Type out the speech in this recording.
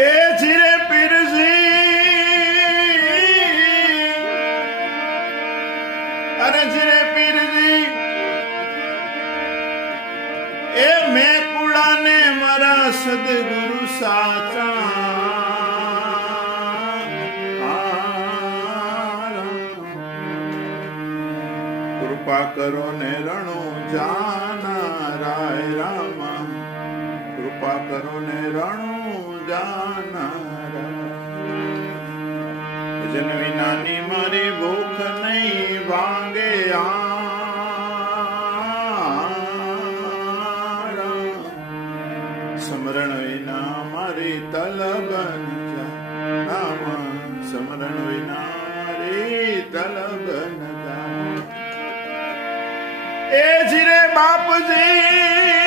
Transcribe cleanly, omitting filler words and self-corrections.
એ જીરે પીરજી અરે જીરે પીરજી એ મેં કુડાને મારા સદગુરુ સાચા કૃપા કરો ને રણો જાના રાય રામા કૃપા કરો ને રણો જાના ભજન વિનાની મારી ભૂખ નહીં ભાંગે સમરણ વિના મારી તલબ નામ સમરણ વિના મારી તલબ એ જીરે બાપજી